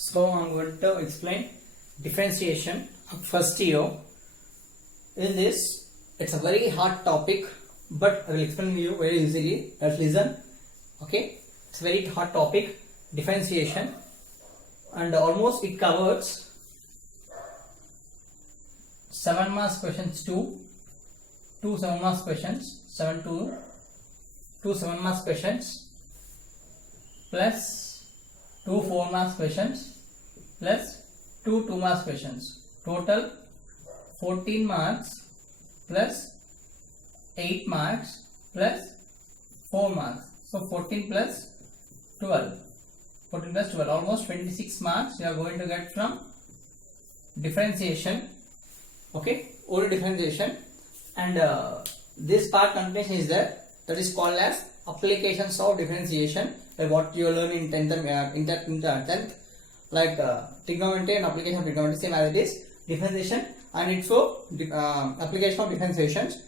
So I'm going to explain differentiation of first year. In this, it's a very hard topic, but I will explain to you very easily. Let's listen. Okay, it's a very hard topic, differentiation, and almost it covers 7 marks questions, two 7 marks questions, 2 7 marks questions, plus 2 4 marks questions, plus 2 2 marks questions. Total 14 marks plus 8 marks plus 4 marks. So 14 plus 12. 14 plus 12. Almost 26 marks you are going to get from differentiation. Okay, only differentiation. And this part continuation is there. That is called as applications of differentiation. Like what you learn in 10th, like trigonometry and application of trigonometry, same as it is differentiation, and it's for application of differentiations.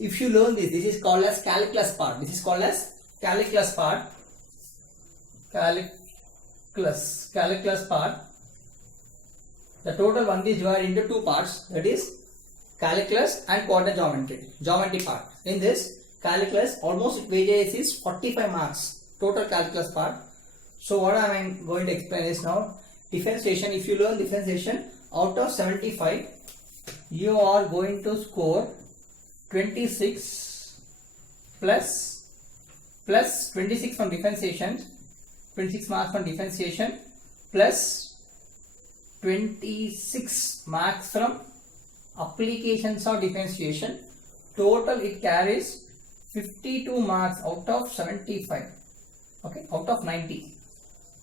If you learn this is called as calculus part. This is called as calculus part. Calculus part. The total one is divided into 2 parts. That is calculus and quadrant geometry part. In this calculus, almost it weightage is 45 marks. Total calculus part. So what I am going to explain is now differentiation. If you learn differentiation, out of 75 you are going to score 26 plus 26 from differentiation, 26 marks from differentiation, plus 26 marks from applications of differentiation. Total it carries 52 marks out of 75. Okay, out of 90.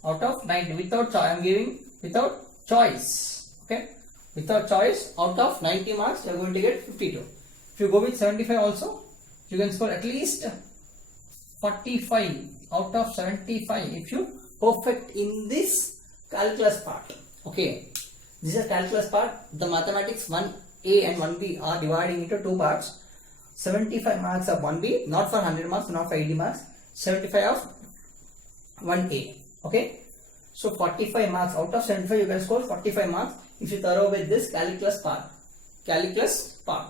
Without I am giving without choice. Okay, without choice, out of 90 marks you are going to get 52. If you go with 75 also, you can score at least 45 out of 75 if you perfect in this calculus part. Okay, this is a calculus part. The mathematics 1A and 1B are dividing into 2 parts. 75 marks of 1B, not for 100 marks, not for 80 marks. 75 of 1A. Okay, so 45 marks out of 75 you can score 45 marks if you thorough with this calculus part.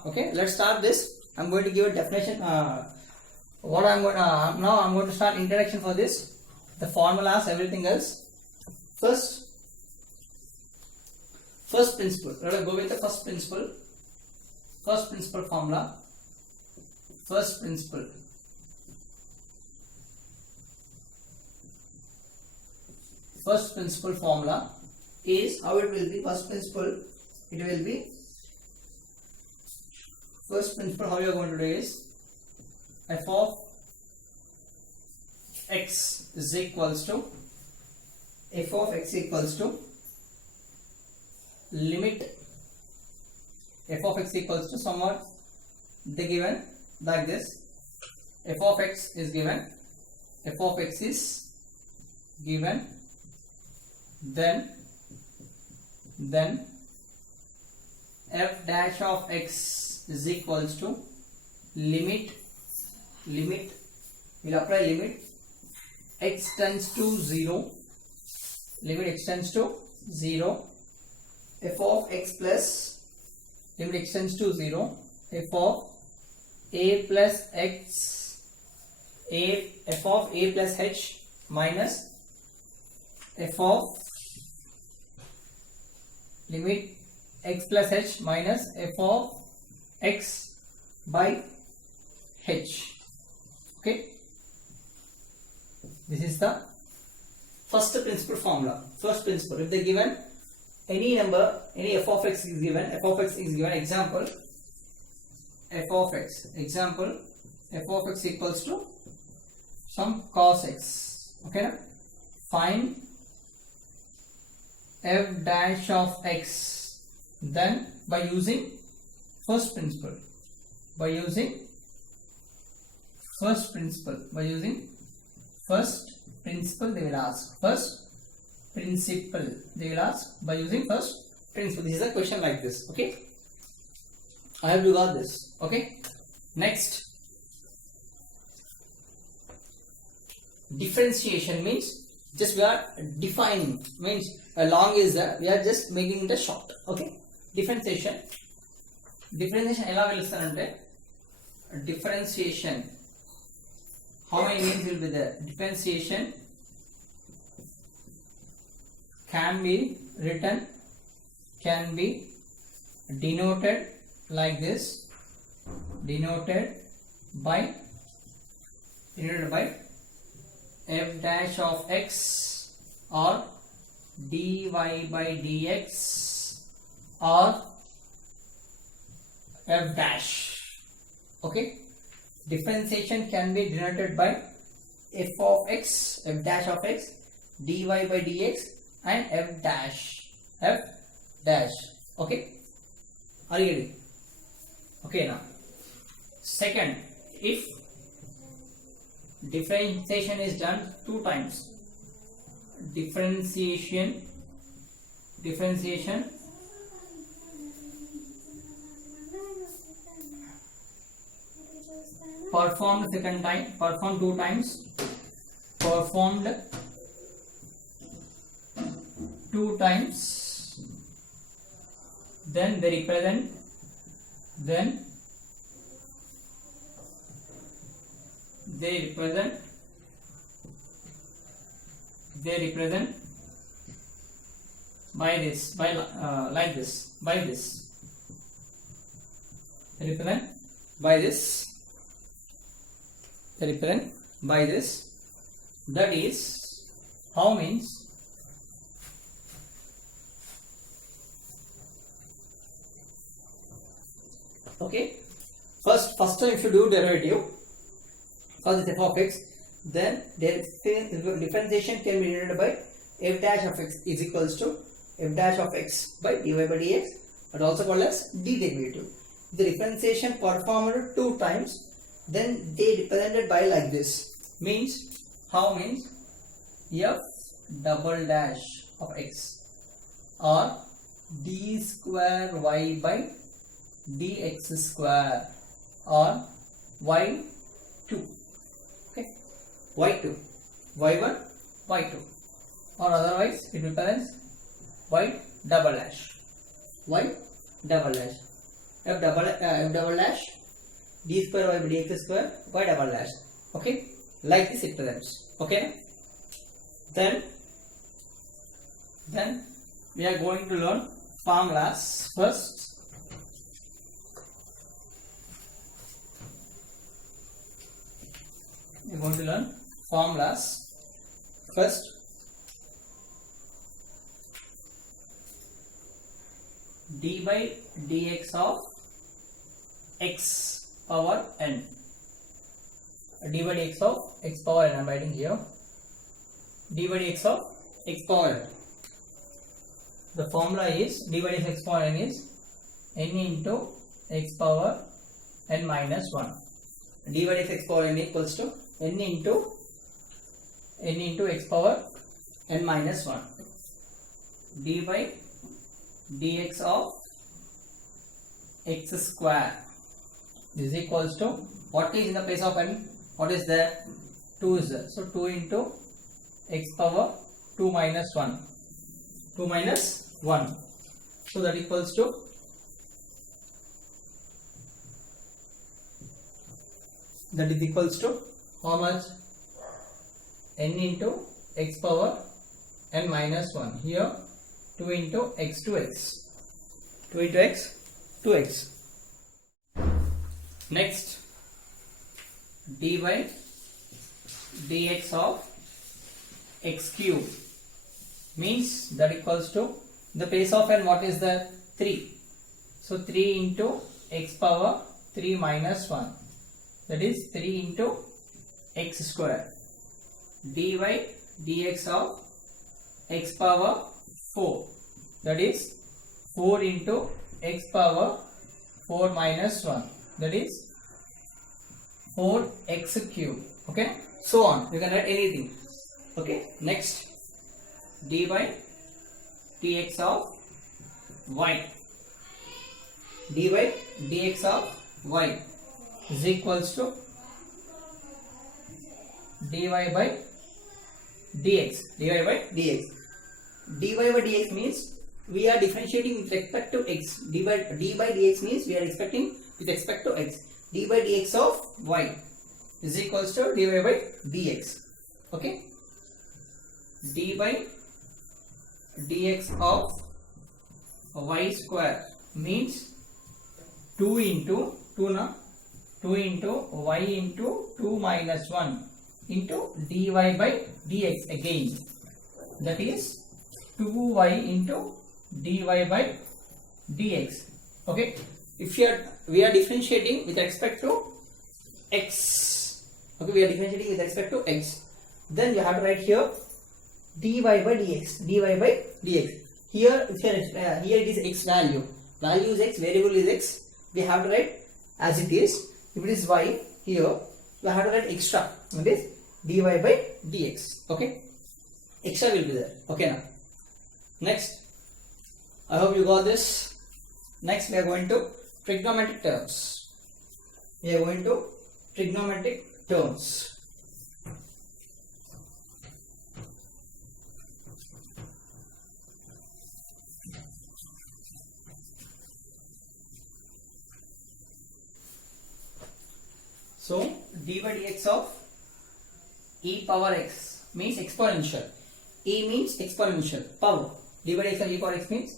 Okay, let's start this. I'm going to give a definition. What I'm going to now I'm going to start introduction for this, the formulas, everything else. First principle. Let us go with the first principle. First principle formula. First principle. First principle formula is how it will be. First principle, it will be first principle. How you are going to do is f of x is equals to limit f of x equals to somewhat they given like this. F of x is given. Then f dash of x is equals to limit we'll apply limit x tends to 0, f of x plus limit x tends to 0, f of a plus x, f of a plus h minus f of limit x plus h minus f of x by h. Okay, this is the first principle formula. First principle, if they given any number, any f of x is given, example f of x equals to some cos x. Okay, now find f dash of x, then by using first principle they will ask by using first principle. This is a question like this. Okay, I have to got this. Okay, next, differentiation means just we are defining, means long is there, we are just making it a short. Okay, differentiation ఎలా పిలుస్తానంటే differentiation, how many names will be there? Differentiation can be written, can be denoted like this, denoted by f dash of x or dy by dx or f dash. Okay, differentiation can be denoted by f of x, f dash of x, dy by dx and f dash. Okay, are you ready? Okay, now second, if differentiation is done 2 times, differentiation performed second time, performed 2 times, performed 2 times, then they represent by this, like this, by this, represent by this, that is how means okay, first time if you do derivative, first is f of x, then differentiation can be denoted by f dash of x is equals to f dash of x by dy by dx, but also called as d derivative. The differentiation performed 2 times, then they represented by like this, means how means f double dash of x or d square y by dx square or y2. Okay, y2, y1, y2, or otherwise it represents y double dash, f double dash d square y by dx square, y double dash. Okay, like this it presents. Okay, then we are going to learn formulas. First, we are going to learn formulas. First, d by dx of x power n, d by dx of x power n, I am writing here, d by dx of x power n. The formula is d by dx of x power n is n into x power n minus 1. d by dx x power n equals to n into x power n minus 1. d by dx of x square is equals to, what is in the place of n, what is there, 2 is there, so 2 into x power 2 minus 1, so that equals to how much, n into x power n minus 1, here 2 into x to x, 2 into x to x. Next, d by dx of x cube means that equals to, the place of n what is there, 3, so 3 into x power 3 minus 1, that is 3 into x square. d by dx of x power 4, that is 4 into x power 4 minus 1, that is 4x cube. Okay, so on, you can write anything. Okay, next, d by dx of y, d by dx of y is equals to dy by dx, dy by dx. dy by dx means we are differentiating with respect to x. d by dx means we are expecting with respect to x. d by dx of y is equals to dy by dx. Okay, d by dx of y square means 2 into 2 na 2 into y into 2 minus 1 into dy by dx again, that is 2y into dy by dx. Okay, if we are differentiating with respect to x. Okay, we are differentiating with respect to x, then you have to write here dy by dx, dy by dx. Here here it is x value is x, variable is x, we have to write as it is. If it is y, here you have to write extra, that is dy by dx. Okay, extra will be there. Okay, now next, I hope you got this. Next we are going to trigonometric terms. We are going to trigonometric terms. So d by dx of e power x means exponential. E means exponential power. d by dx of e power x means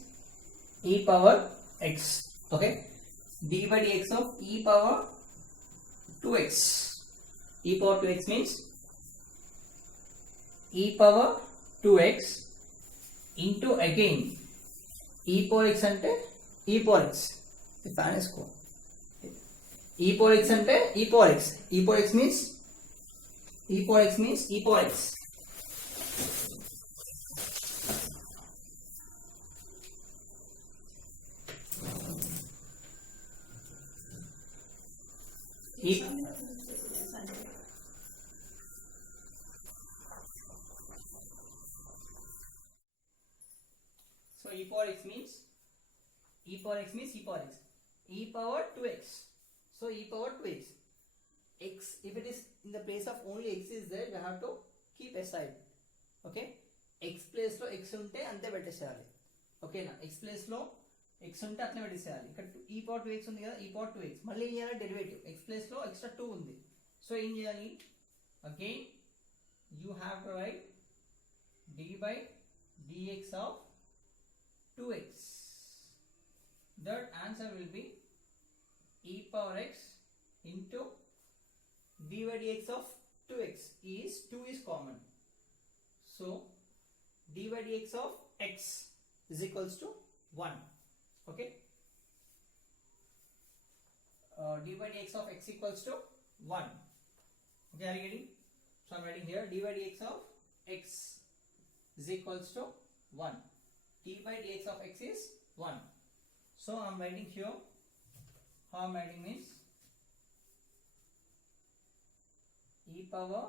e power x. Okay, d by dx of e power 2x. e power 2x means e power 2x into again e power x ante e power x. The fan is cool. e power x ante e power x. e power x means e power x means e power x. So e power x means e power x means e power x. e power 2x. So e power 2x. x, if it is in the place of only x is there, we have to keep aside. Okay, x place లో x ఉంటే అంతే పెట్టేసేయాలి. ఓకేనా, x place లో x ఉంటే అట్లే పెట్టేసేయాలి. ఇక్కడ e power 2x ఉంది కదా, e power 2x మళ్ళీ ఏం చేయాలి, డెరివేటివ్. x place లో ఎక్స్ట్రా 2 ఉంది, సో ఏం చేయాలి, again you have to write d by dx of 2x. That answer will be e power x into d by dx of 2x is 2 is common, so d by dx of x is equals to 1. Okay, d by dx of x equals to 1. Okay, are you getting? So I'm writing here d by dx of x is equals to 1. d by dx of x is 1. So I'm writing here, how I'm writing means e power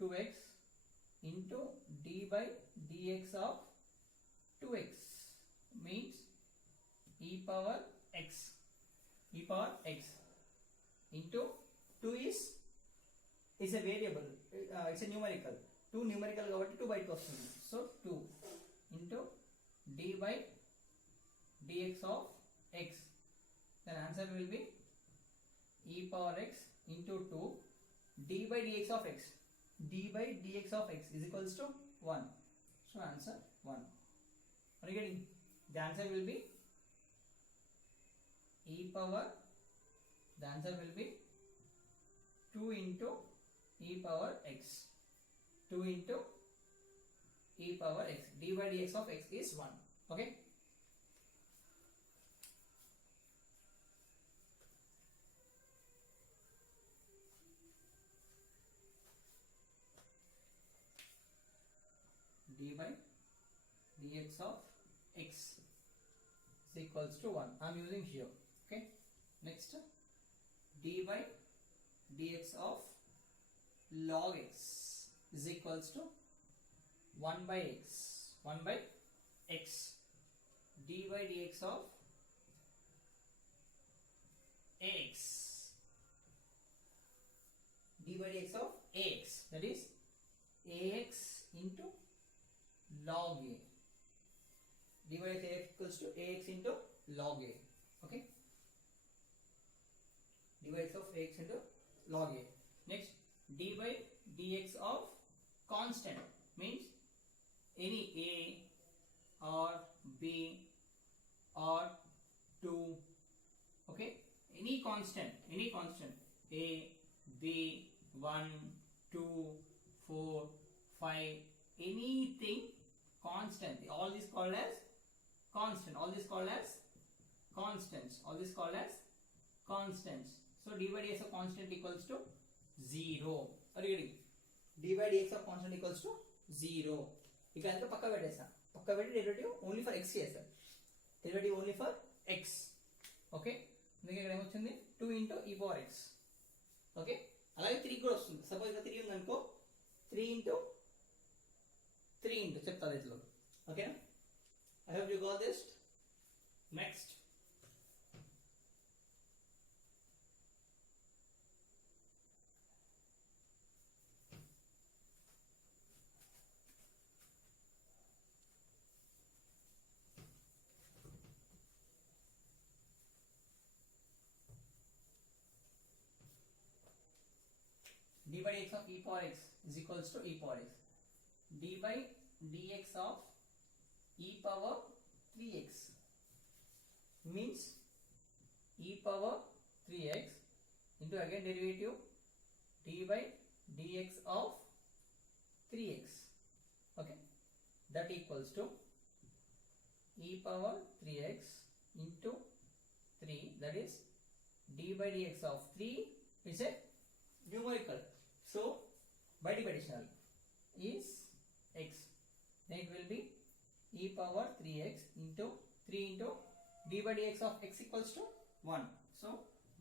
2x into d by dx of 2x means e power x. e power x into 2 is a variable, it's a numerical. 2 numerical కాబట్టి 2 బయటకు వస్తుంది, so 2 into d by dx of x, then answer will be e power x into 2 d by dx of x. d by dx of x is equals to 1, so answer 1. Are you getting? The answer will be e power, the answer will be 2 into e power x. 2 into e power x. d by dx of x is 1. Okay, d by dx of x is equals to 1. I am using here. Okay, next d by dx of log x is equals to 1 by x. 1 by x. d by dx of ax. d by dx of ax, that is ax into log a. dy by dx equals to ax into log a. Okay, dy by of ax into log a. Next, dy by dx of constant means any a or b or 2. Okay, any constant a, b, 1, 2, 4, 5, anything constant, all this called as constant, all this called as constants, all this called as constants. So dy by dx of constant equals to 0. Are you getting? dy by dx of constant equals to 0. ఇక అంతా పక్క పెట్టేస్తా, పక్క పెట్టి derivative only for x చేస్తా, derivative only for x. Okay, అందుకే ఇక్కడ ఏమొచ్చింది 2 into e power x. Okay, అలాగే 3 కూడా వస్తుంది. సపోజ్ ఇక్కడ 3 ఉంది అనుకో, 3 into చెప్తా ఇట్లా. ఓకేనా, I hope you got this. Next, d by dx of e power x is equals to e power x. d by dx of e power 3x means e power 3x into again derivative d by dx of 3x. Okay, that equals to e power 3x into 3, that is d by dx of 3 is a numerical. So bidimensional is x, then it will be e power 3x into 3 into d by dx of x equals to 1. So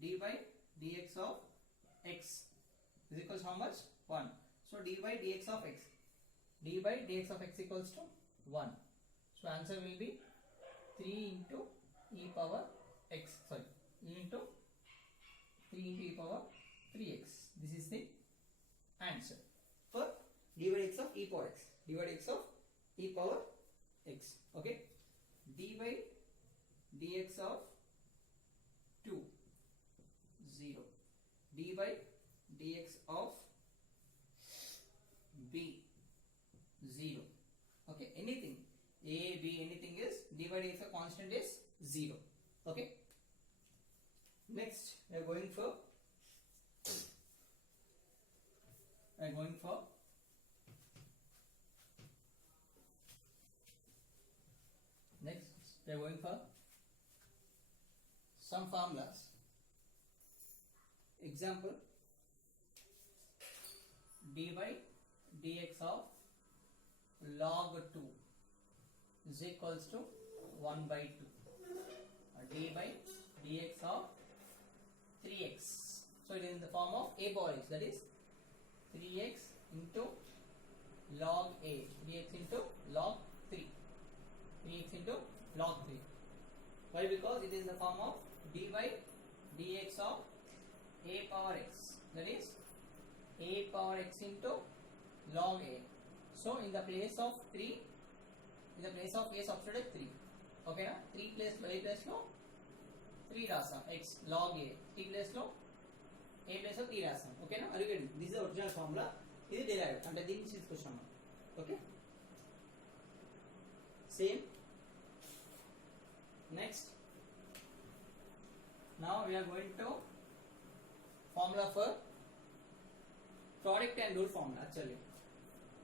d by dx of x is equals to how much? 1. So d by dx of x, d by dx of x equals to 1. So answer will be 3 into e power x, sorry, e into 3 into e power 3x. This is the answer for d by dx of e power x, d by dx of e power x. Okay, d by dx of 2 0, d by dx of b 0. Okay, anything a, b, anything is d by dx of constant is 0. Okay, next we are going for some formulas. Example, d by dx of log 2 is equals to 1 by 2. D by dx of 3x. So it is in the form of a power x, that is 3x into log a, 3x into log 3, 3x into log 3. Why? Because it is in the form of d by dx of a power x, that is a power x into log a. So in the place of 3, in the place of a substitute 3. Okay na, 3 place lo a place lo 3 rasam x log a, 3 place lo a place of 3 rasam. Okay na, again this is the original formula, this is derived and దీన్ని తీసుకొచ్చాము. Okay, same. Next, now we are going to formula for product and rule formula. Actually,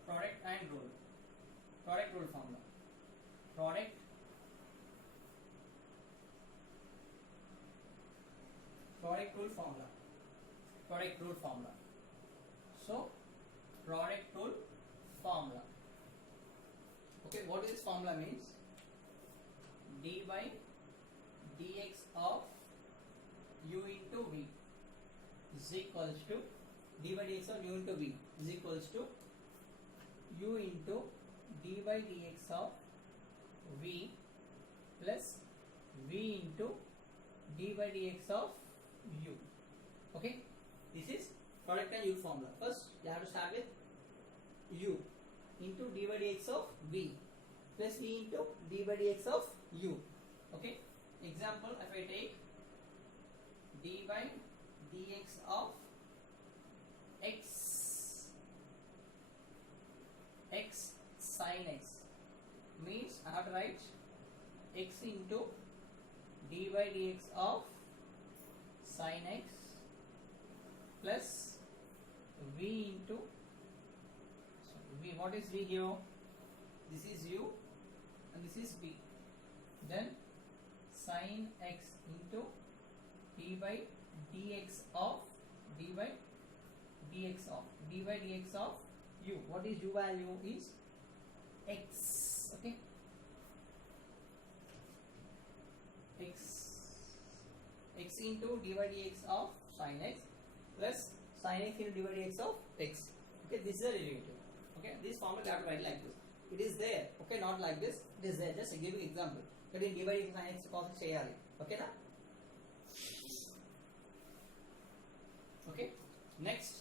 product and rule formula, product rule formula. So product rule formula. Okay, what is this formula means? D by dx of u into v is equals to d by dx of u into v is equals to u into d by dx of v plus v into d by dx of u. Okay, this is product and u formula. First you have to start with u. into d by dx of v plus v into d by dx of u. Okay. Example, if I take d by dx of x sin x means I have to write x into d by dx of sin x plus v into v. What is v here? This is u and this is v. Then sin x into d by dx of u. What is u value? Is x. Okay, x into d by dx of sin x plus sin x into d by dx of x. Okay, this is a derivative. Okay, this formula you have to write like this. It is there. Okay, not like this. It is there. Just give you example. But in d by dx sin x cos x cheyali. Okay na? Okay. Next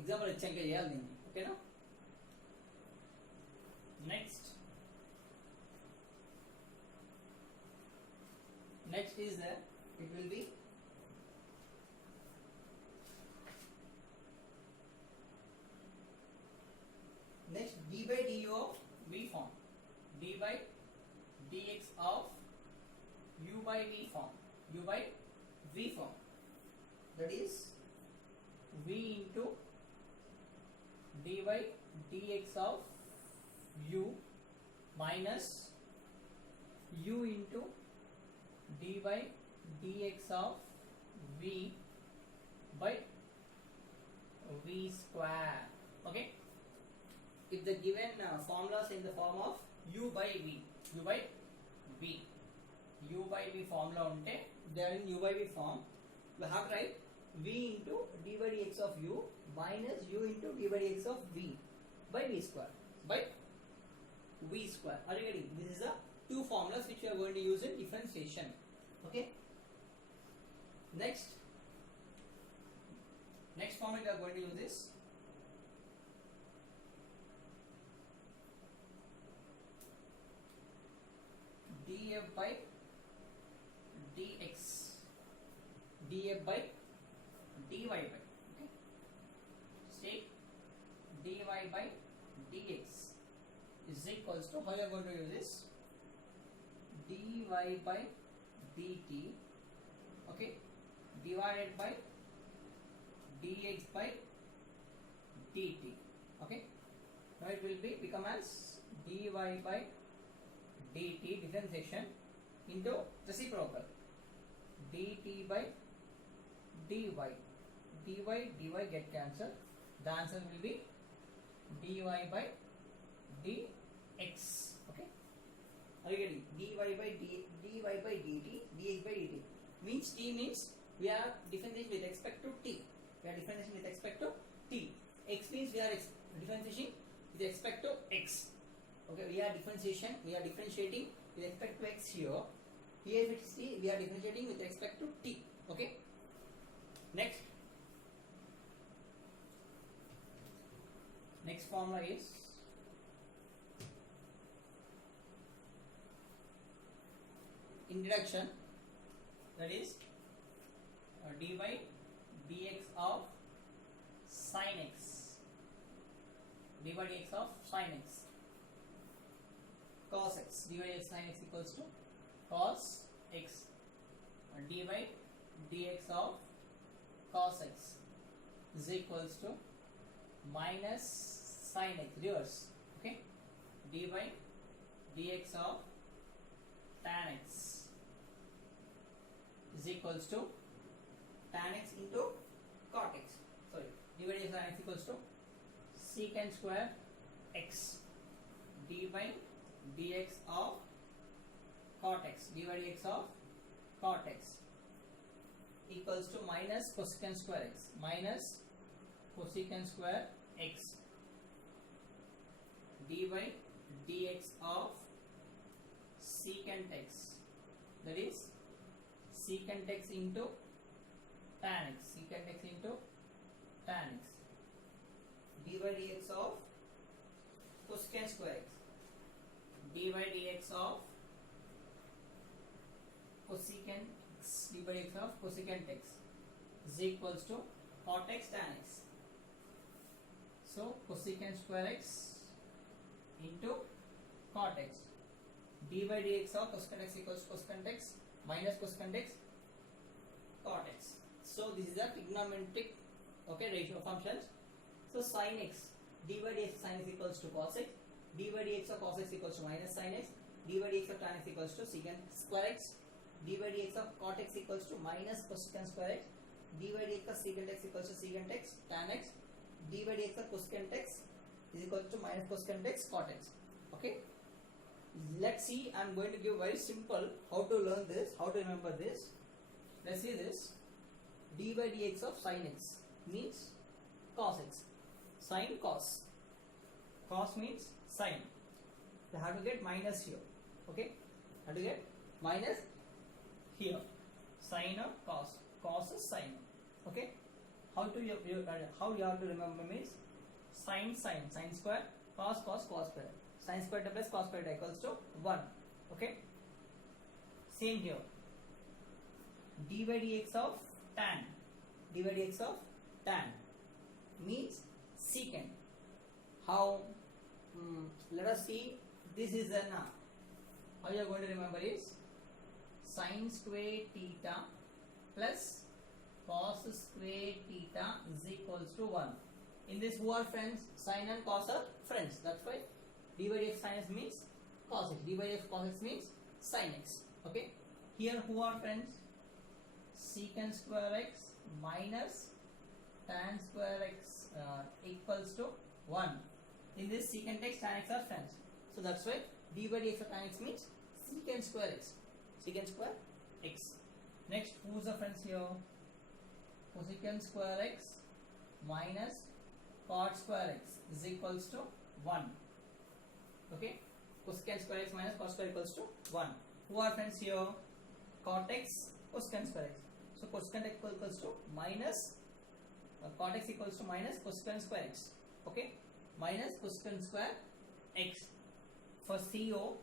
example ఇచ్చాక చేయాలి దీన్ని. Okay na? Next is there. It will be next d by du of v form, d by dx of u by v form, that is v into d by dx of u minus u into d by dx of v by v square. Okay, if the given formulas in the form of u by v formula unte, they are in u by v form, we have to write v into d by dx of u minus u into d by dx of v by v square. Are you getting? This is the two formulas which we are going to use in differentiation. Okay, next formula we are going to use this df by dx, df by dy by, okay, take dy by dx is equals to, how you are going to use this, dy by dt, okay, divided by dx by dt. Okay, now it will become as dy by dt differentiation into reciprocal dt by dy get cancelled. The answer will be dy by dx. Okay, are you getting? dy by dt, dx by dt means t means we are differentiating with respect to t. X means we are differentiating with respect to x. Okay, we are differentiating with respect to x here. Here if it is t, we are differentiating with respect to t. Okay, next formula is introduction, that is dy dx of sin x, cos x, dy dx sin x equals to cos x, dy dx of cos x is equals to minus sin x, reverse. Okay, dy dx of tan x is equals to tan x into cot x. Sorry, dy dx tan x equals to secant square x, dy dx of cot x, equals to minus cosecant square x, dy dx of secant x, that is secant x into tan x, dy by dx of cosecant square x, d by dx of cosecant x, d by dx of cosecant x is equals to cot x tan x. So cosecant square x into cot x, d by dx of cosecant x equals cosecant x minus cosecant x cot x. So this is a trigonometric ratio of functions. So sin x, d by dx sin x equals to cos x, d by dx of cos x equals to minus sin x, d by dx of tan x equals to secant square x, d by dx of cot x equals to minus cosecant square x, d by dx of secant x equals to secant x tan x, d by dx of cosecant x is equal to minus cosecant x cot x. Okay, let's see. I'm going to give very simple how to learn this, how to remember this. Let's see this. D by dx of sin x means cos x, sin cos, cos means sin. You have to get minus here. Okay, have to get minus here, sin of cos, cos is sin. Okay, how you have to remember means sin square, cos square, sin square plus cos square equals to 1. Okay, same here. D by dx of tan, d by dx of tan means secant. How? Let us see. This is an how you are going to remember is sin square theta plus cos square theta is equals to 1. In this, who are friends? Sin and cos are friends. That's why d by dx sin x means cos x, d by dx cos x means sin x. Okay, here who are friends? Secant square x minus tan square x equals to 1. In this, secant x tan x are friends. So that's why d by dx of tan x means secant square x, secant square x. Next, who's the friends here? Cosecant square x minus cot square x is equals to 1. Okay, cosecant square x minus cot square equals to 1. Who are friends here? Cot x, cosecant square x. So cosecant x equals to minus cot x equals to minus cosecant square x. Okay, minus cosecant square x. For CO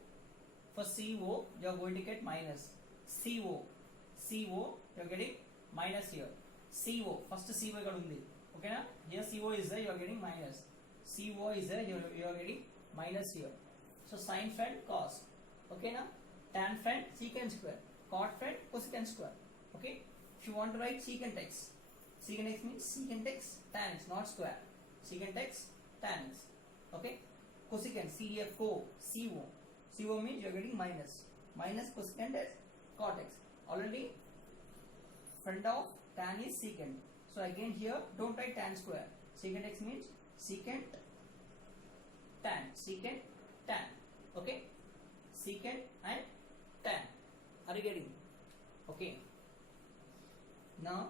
you are going to get minus. CO you are getting minus here. CO first CO ఇక్కడ ఉంది. Okay na? Here CO is there, you are getting minus. CO is there, you are getting minus here. So sin friend cos. Okay na? Tan friend secant square. Cot friend cosecant square. Okay. If you want to write secant x means secant x tan x, not square. Secant x tan x. Okay. Cosecant CO means you are getting minus cosecant x cot x. Already friend of tan is secant. So again here don't write tan square. Secant x means secant tan. Okay, secant and tan. Are you getting? Okay, now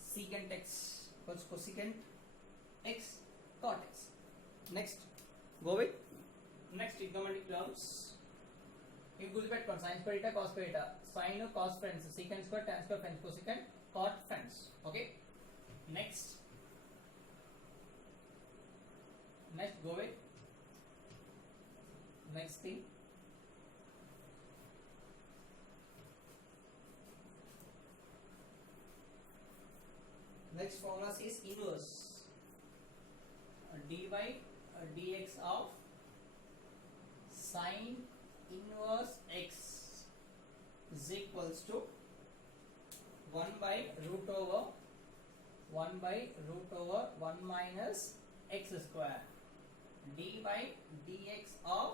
secant x equals cosecant x cot x. Next, go with next trigonometric terms. You గుర్తుపెట్టుకోండి sin square theta cos square theta, sin cos friends, secant square tan square friends, cosecant cot friends. Okay, next go with next thing. Next formula is inverse. D by dx of sin inverse x is equals to 1 by root over 1 minus x square. D by dx of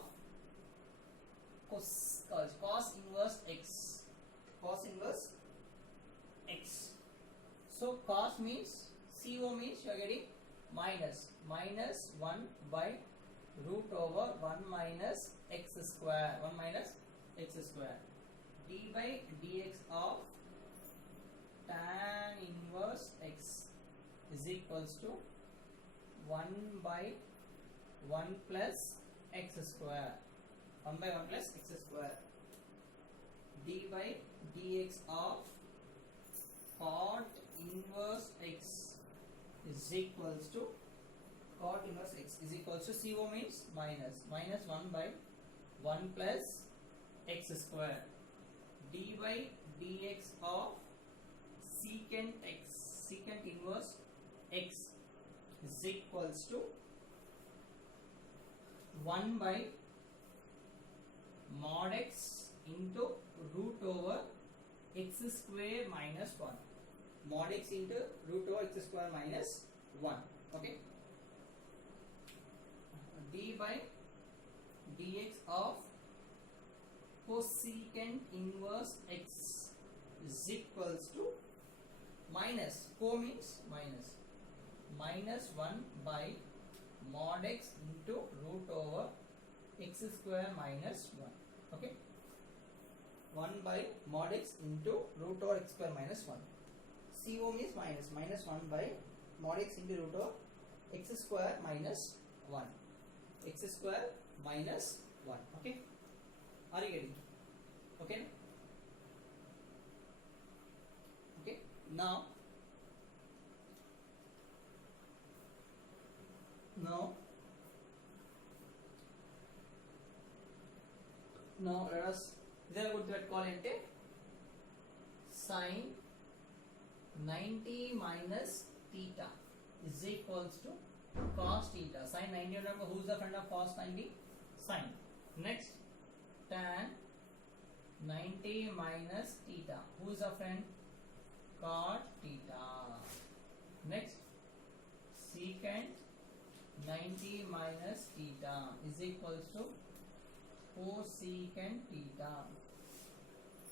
cos inverse x. So cos means CO means you are getting minus 1 by root over 1 minus x square. D by dx of tan inverse x is equals to 1 by 1 plus x square. 1 by 1 plus x square. D by dx of cot inverse x is equals to cot inverse x is equals to CO means minus 1 by 1 plus x square dy dx of secant x, secant inverse x is equals to 1 by mod x into root over x square minus 1. Mod x into root over x square minus 1. Okay. D by dx of cosecant inverse x is equals to minus, co means minus 1 by mod x into root over x square minus 1. Okay. 1 by mod x into root over x square minus 1. CO means minus 1 by mod x into root over x square minus 1. X square minus 1. Okay. Are you getting? Okay. Okay. Now let us then go to that call into sin 90 minus theta is equals to cos theta. Sin 90, remember who is the friend of cos 90? Sin. Next, tan 90 minus theta. Who is the friend? Cot theta. Next, secant 90 minus theta is equals to cosecant theta.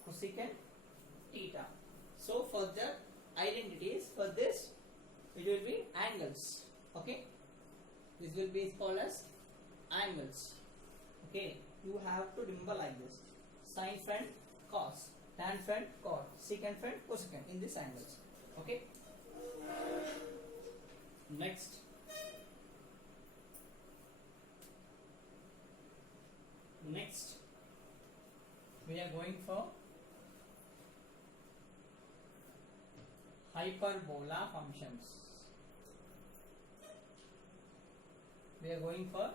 Cosecant theta. So for the identities, for this it will be angles. Okay, this will be called as angles. Okay, you have to remember like this: sin friend cos, tan friend cot, secant friend cosecant in these angles. Okay. Next, we are going for hyperbola functions. We are going for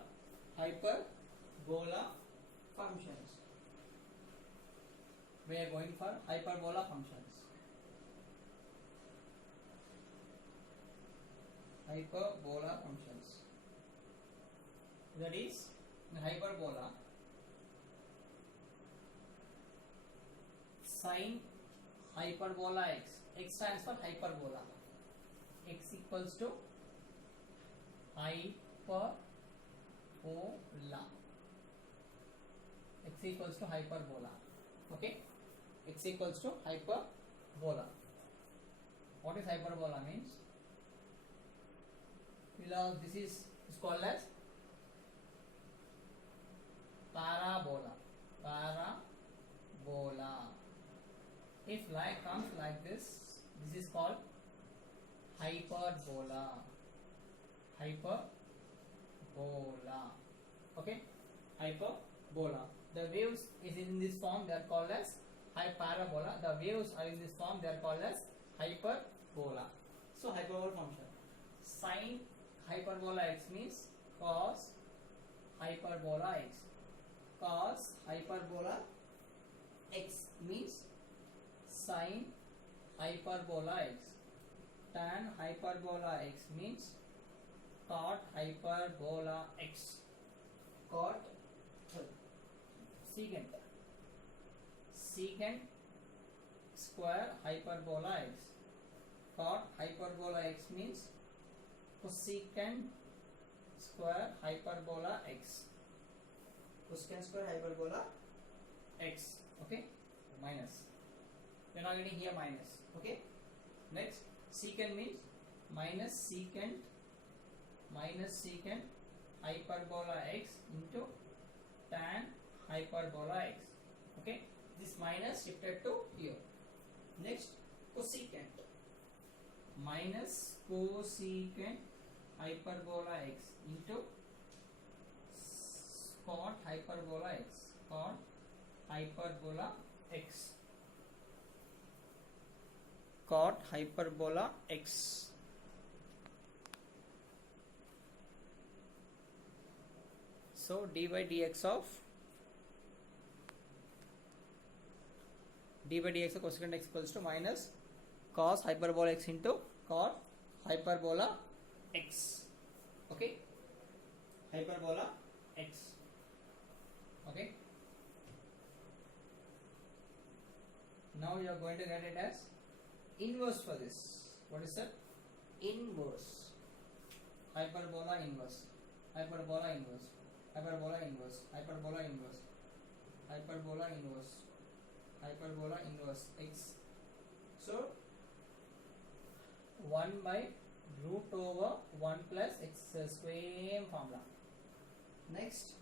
hyperbola functions. We are going for hyperbola functions. Hyperbola functions. That is, in hyperbola, sin hyperbola x. X stands for hyperbola. X equals to hyperbola. X equals to hyperbola. Okay. X equals to hyperbola. What is hyperbola means? This is called as parabola. Parabola. If line comes like this is called hyperbola. Hyperbola. Okay, hyperbola. The waves is in this form, they are called as hyperbola. The waves are in this form, they are called as hyperbola. So hyperbola function. Sin hyperbola x means cos hyperbola x. Cos hyperbola x means sin hyperbola x. Tan hyperbola x means cot hyperbola x. Cot secant square hyperbola x. Cot hyperbola x means cosecant square hyperbola x. Cosecant square hyperbola x. Okay, minus. We are not getting here minus. Okay. Next, secant means minus secant hyperbola x into tan hyperbola x. Okay, this minus shifted to here. Next, cosecant minus cosecant hyperbola x into cot hyperbola x. Cot hyperbola x. cot hyperbola x. So dy dx of cosecant x equals to minus cos hyperbola x into cot hyperbola x. Okay, hyperbola x. Okay, now you are going to get it as inverse for this. What is that? Inverse. Hyperbola inverse. Hyperbola inverse. Hyperbola inverse. Hyperbola inverse. Hyperbola inverse. Hyperbola inverse x. So 1 by root over 1 plus x same formula. Next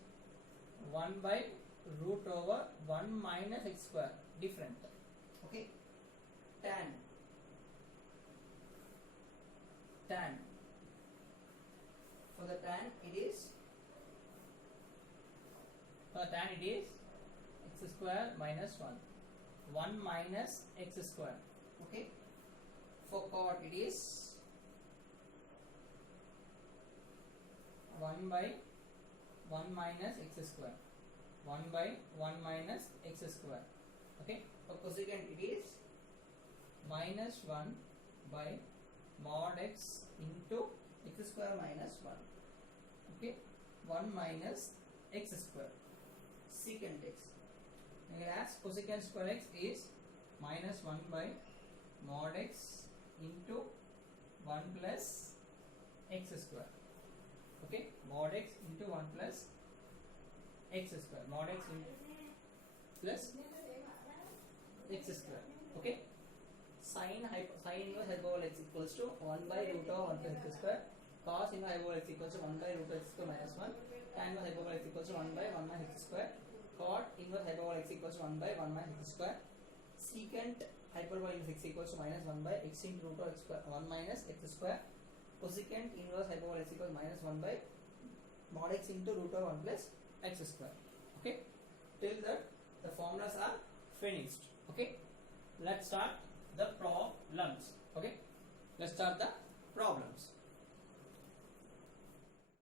1 by root over 1 minus x square, different. Okay, tan for the tan it is x square minus 1 minus x square. Okay, for cot it is 1 by 1 minus x square, 1 by 1 minus x square. Okay, for cosecant it is minus 1 by mod x into x square minus 1. Okay, 1 minus x square. Secant x, as cosecant square x is minus 1 by mod x into 1 plus x square. Okay, mod x into 1 plus x square, mod x into plus x square. Okay, sin inverse hyperbola x equals to 1 by root of 1 plus x square. Cos inverse hyperbola x equals to 1 by root of x square minus 1. Tan inverse hyperbola x equals to 1 by 1 minus x square. Cot inverse hyperbola x equals to 1 by 1 minus x square. Secant hyperbola inverse x equals to minus 1 by x into root of x square 1 minus x square. Cosecant inverse hyperbola x equals minus 1 by mod x into root of 1 plus x square. Okay, till that the formulas are finished. Okay, let's start the problems. Okay, let's start the problem.